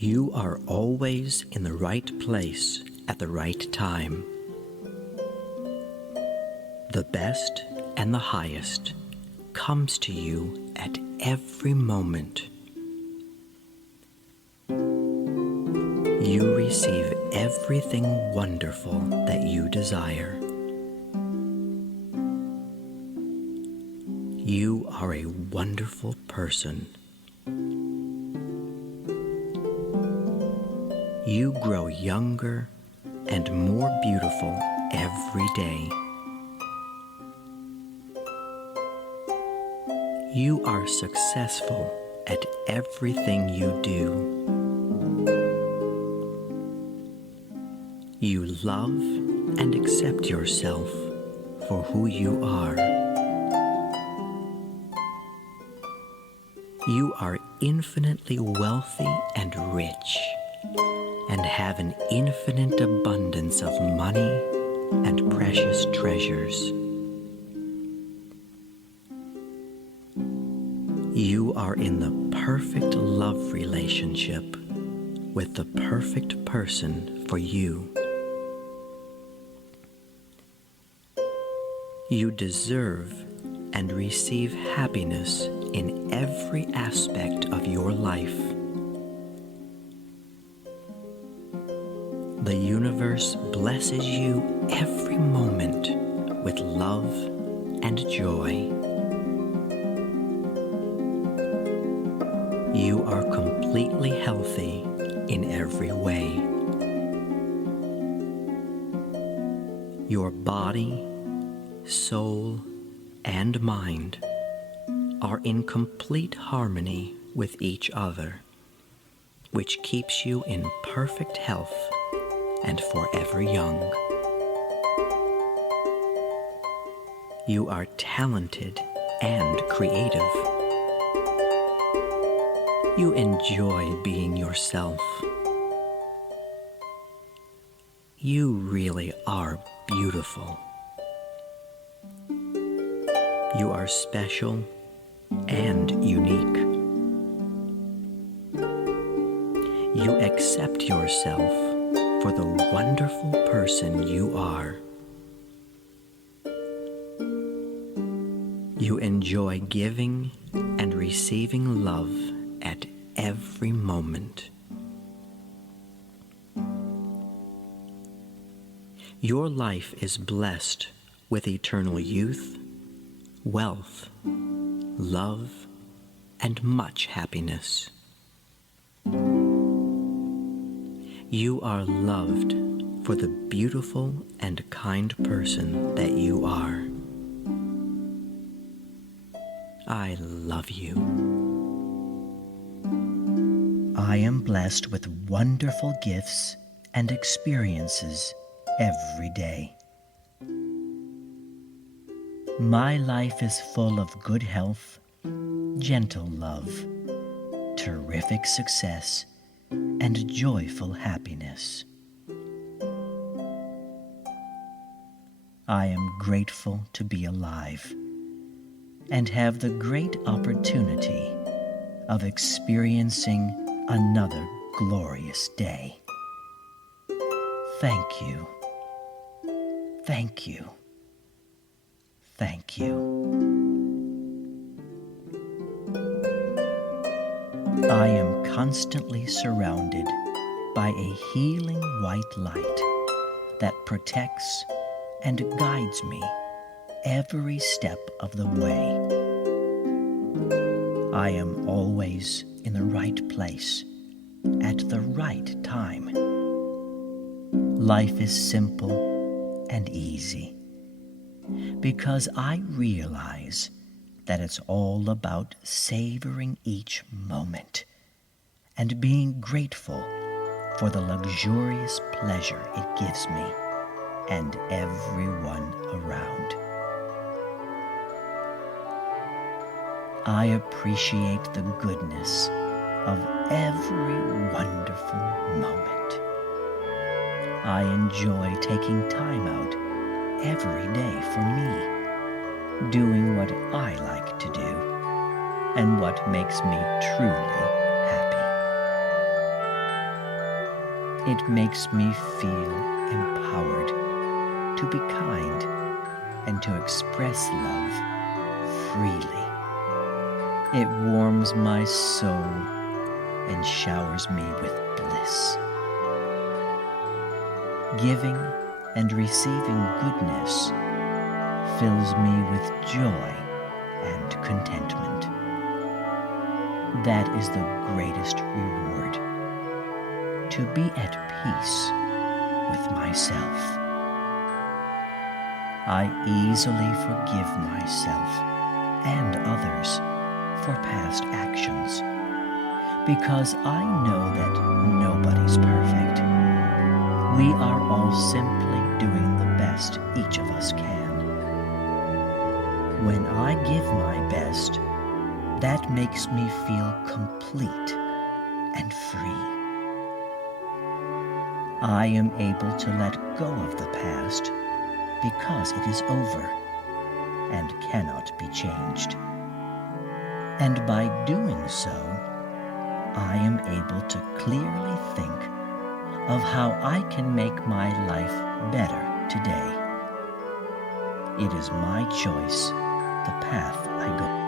You are always in the right place at the right time. The best and the highest comes to you at every moment. You receive everything wonderful that you desire. You are a wonderful person. You grow younger and more beautiful every day. You are successful at everything you do. You love and accept yourself for who you are. You are infinitely wealthy and rich, and have an infinite abundance of money and precious treasures. You are in the perfect love relationship with the perfect person for you. You deserve and receive happiness in every aspect of your life. The universe blesses you every moment with love and joy. You are completely healthy in every way. Your body, soul, and mind are in complete harmony with each other, which keeps you in perfect health and forever young. You are talented and creative. You enjoy being yourself. You really are beautiful. You are special and unique. You accept yourself for the wonderful person you are. You enjoy giving and receiving love at every moment. Your life is blessed with eternal youth, wealth, love, and much happiness. You are loved for the beautiful and kind person that you are. I love you. I am blessed with wonderful gifts and experiences every day. My life is full of good health, gentle love, terrific success, and joyful happiness. I am grateful to be alive and have the great opportunity of experiencing another glorious day. Thank you. Thank you. Thank you. I am constantly surrounded by a healing white light that protects and guides me every step of the way. I am always in the right place at the right time. Life is simple and easy because I realize that it's all about savoring each moment and being grateful for the luxurious pleasure it gives me and everyone around. I appreciate the goodness of every wonderful moment. I enjoy taking time out every day for me, doing what I like to do and what makes me truly happy. It makes me feel empowered to be kind and to express love freely. It warms my soul and showers me with bliss. Giving and receiving goodness fills me with joy and contentment. That is the greatest reward, to be at peace with myself. I easily forgive myself and others for past actions, because I know that nobody's perfect. We are all simply doing the best each of us can. When I give my best, that makes me feel complete and free. I am able to let go of the past because it is over and cannot be changed. And by doing so, I am able to clearly think of how I can make my life better today. It is my choice, the path I go.